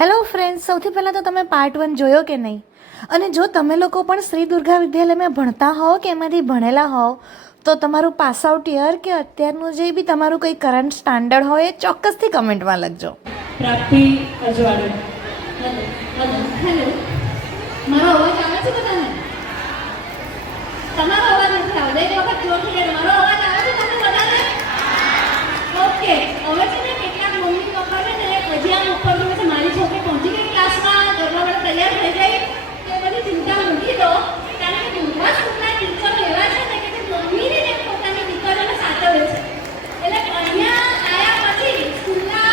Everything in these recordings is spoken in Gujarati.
હેલો ફ્રેન્ડ્સ, સૌથી પહેલાં તો તમે પાર્ટ 1 જોયો કે નહીં? અને જો તમે લોકો પણ શ્રી દુર્ગા વિદ્યાલયમાં ભણતા હોવ કે એમાંથી ભણેલા હોવ તો તમારું પાસ આઉટ યર કે અત્યારનું જે બી તમારું કંઈ કરંટ સ્ટાન્ડર્ડ હોય એ ચોક્કસથી કમેન્ટમાં લખજો. પ્રાપ્તિ અજવાળે. હેલો, મારો અવાજ આવે છે બધાને? તમારો અવાજ નથી આવતો. એક વખત જોરથી કહો, મારો અવાજ આવે છે તમને બધાને? ઓકે. હવે છે ને કેટલાક મમ્મી પપ્પા છે ને ભજીયા ઉપર જોવે છે મારી છોકરી પહોંચી ગઈ ક્લાસમાં, ઘરમાં બધા તૈયાર થઈ ગઈ, તો એ બધી ચિંતા મૂકી દો. કારણ કે દુર્ગા સ્કૂલના ટીચરો એવા છે ને કે જે મમ્મીને જે પોતાની દીકરીઓને સાચવે છે. એટલે અહીંયા આવ્યા પછી સ્કૂલના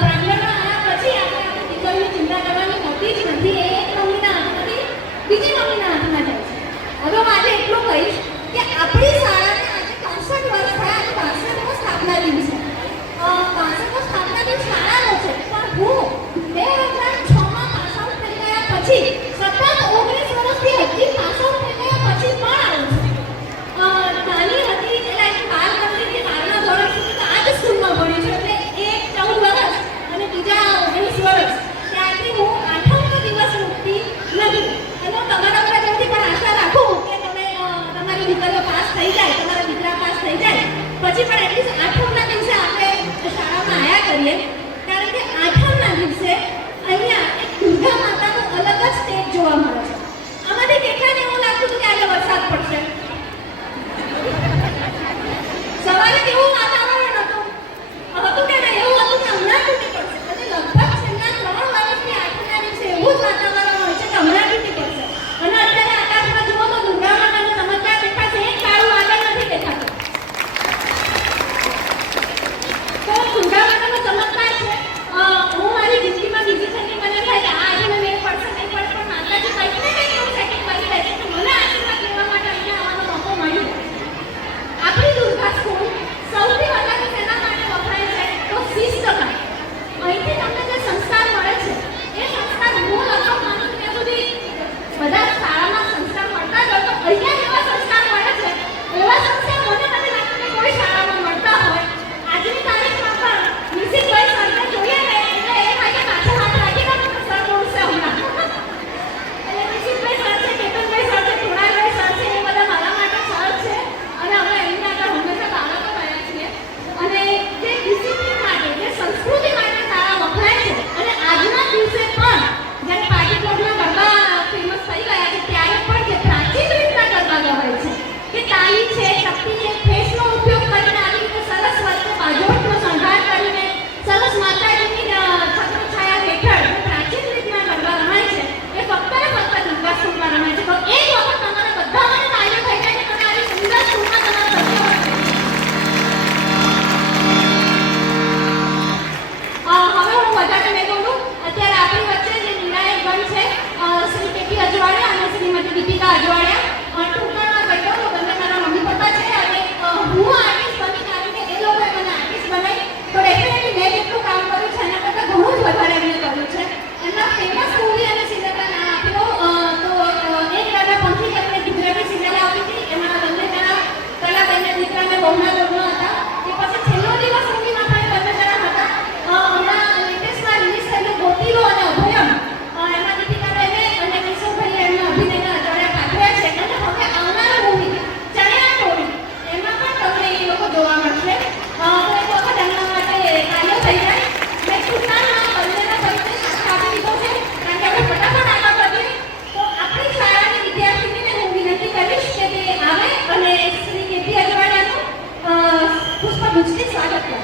પ્રાંગણમાં આવ્યા પછી આપણે આપણી દીકરીની ચિંતા કરવાની હોતી જ નથી. એ એક મમ્મીના હાથમાંથી બીજી મમ્મીના હાથમાં જાય છે. હવે હું આજે એટલું કહીશ કે આપણી શાળાને આજે 65 વર્ષ થયા અને 62મો સ્થાપના દિવસ છે. 62મો સ્થાપના દિવસ શાળાનો છે, પણ હું 2006માં પાસ આઉટ થઈ ગયા પછી સતત 19 વર્ષથી હજી પાસ આઉટ થઈ ગયા પછી પણ આવું છું. નાની હતી એટલે બાર મંદિરથી 12મા ધોરણ સુધી તો આ જ સ્કૂલમાં ભણી છું. એટલે એક 14 વર્ષ અને બીજા 19 વર્ષ ત્યારથી હું 8મો દિવસ મૂકતી નથી. અને હું તમારા બધા જોડથી પણ આશા રાખું કે તમે તમારી દીકરીઓ પાસ થઈ જાય, તમારા દીકરા પાસ થઈ જાય પછી પણ એટલીસ્ટ 8મના દિવસે આપણે શાળામાં આવ્યા કરીએ. કારણ કે 8મના દિવસે અહીંયા એક દુર્ગા માતાનું અલગ જ સ્ટેજ જોવા મળે છે. આમાંથી કેટલાને એવું લાગતું હતું કે આજે વરસાદ પડશે? સવારે કેવું વાતાવરણ હતું કે એવું હતું કે હમણાં તૂટી પડશે. અને લગભગ છેલ્લા 3 વર્ષથી 8મના દિવસે એવું જ વાતાવરણ હોય છે કે હમણાં તૂટી પડશે. અને અત્યારે આકાશમાં જુઓ તો દુર્ગા માતાનો ચમત્કાર દેખાશે, એક તારું આગળ નથી દેખાતું. તો દુર્ગા માતાનો ચમત્કાર છે. હું મારી જિંદગીમાં બીજી થઈને મને થાય કે આજે મેં પડશે નહીં પડે, પણ માતાજી કંઈક ને કંઈક એવું સેટિંગ કરી દે છે કે મને આશીર્વાદ લેવા માટે અહીંયા આવવાનો મોકો મળ્યો. આપણી દુર્ગા સ્કૂલ સૌથી વધારે તેના માટે વપરાય છે તો શિસ્ત માટે. અહીંથી તમને જે સંસ્કાર મળે છે એ સંસ્કાર હું લગભગ માનું છું ત્યાં સુધી બધા શાળામાં સંસ્કાર મળતા જ હોય, તો અહીંયા જેવા સંસ્કાર મળે છે એવા સંસ્કાર મને નથી લાગતું કે કોઈ શાળામાં મળતા હોય. આજની તારીખમાં પણ નિશિતભાઈ સરને જોઈએ ને એટલે એ થાય કે પાછળ હાથ રાખી દો તો સર બોલશે હમણાં. એટલે નિશિતભાઈ સર છે, કેતનભાઈ સર છે, કુણાલભાઈ સર છે, એ બધા મારા માટે સર છે. અને અમે એમની આગળ હંમેશા બાળકો રહ્યા છીએ. અને જે ડિસિપ્લિન માટે, જે સંસ્કૃતિ માટે શાળા વપરાય છે. અને આજના દિવસે પણ જ્યારે પાર્ટી પ્લોટના ગરબા ફેમસ થઈ ગયા છે ત્યારે પણ જે પ્રાચીન રીતના ગરબા ગવાય છે કે તાલી છે, શક્તિ છે, ફેસનો ઉપયોગ કરીને આવી રીતે સરસ વસ્તુ બાજોટનો શણગાર કરીને સરસ માતાજીની છત્રછાયા હેઠળ જે પ્રાચીન રીતના ગરબા રમાય છે એ ફક્ત ને ફક્ત દુર્ગા સ્કૂલમાં રમાય છે. તો એક વખત તમારા બધા મને તાલીઓ થઈ જાય કે તમારી સુંદર સ્કૂલમાં તમારા સભ્યો હવે હું વધારે નહીં બોલું. અત્યારે આપણી વચ્ચે જે નિર્ણાયક ગણ છે શ્રી કેપી અજવાળિયા અને શ્રીમતી દીપિકા અજવાળિયા. ટૂંકમાં કહી દઉં તો બંને મારા મમ્મી પપ્પા છે અને હું આર્ટિસ્ટ બની કારણ કે એ લોકોએ મને આર્ટિસ્ટ બનાવી. તો ડેફિનેટલી મેં જેટલું કામ કર્યું છે એના કરતાં ઘણું જ વધારે એમને કર્યું છે. એમના ફેમસ મૂવી અને સિરિયલના નામ આપી દઉં તો એક રાજા પંખી કરીને ગુજરાતી સિરિયલ આવી હતી. એમાં બંને જણા કલાબેનના દીકરાને બહુના લગ્ન હતા. એ પછી છેલ્લો દિવસ મૂવીમાં પણ બંને જણા હતા. હમણાં લેટેસ્ટમાં રિલીઝ થયેલું ગોતીલો અને અભયમ એમાં દીપિકાબેને અને કિશોરભાઈએ એમના અભિનયના અજાણ્યા પાઠવ્યા છે. અને હવે આવનારા મૂવી ચણ્યા ચોળી એમાં પણ તમને એ લોકો જોવા મળશે. તો એક વખત એમના માટે કાર્ય થઈ જાય. મેં ખુદના બંનેના પરિચય આપી દીધો છે કારણ કે આપણે ફટાફટ આગળ વધીએ. તો આપણી શાળાની વિદ્યાર્થીનીને હું વિનંતી કરીશ કે તે આવે અને શ્રી કેપી અજવાળિયાનું પુષ્પગુચ્છથી સ્વાગત કરે.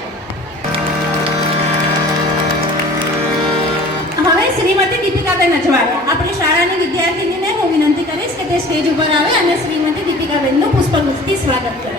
હવે શ્રીમતી દીપિકાબેન અજવાળિયા આપણી શાળાની વિદ્યાર્થીનીને હું વિનંતી કરીશ કે તે સ્ટેજ ઉપર આવે અને શ્રીમતી દીપિકાબેનનું પુષ્પગુચ્છથી સ્વાગત કરે.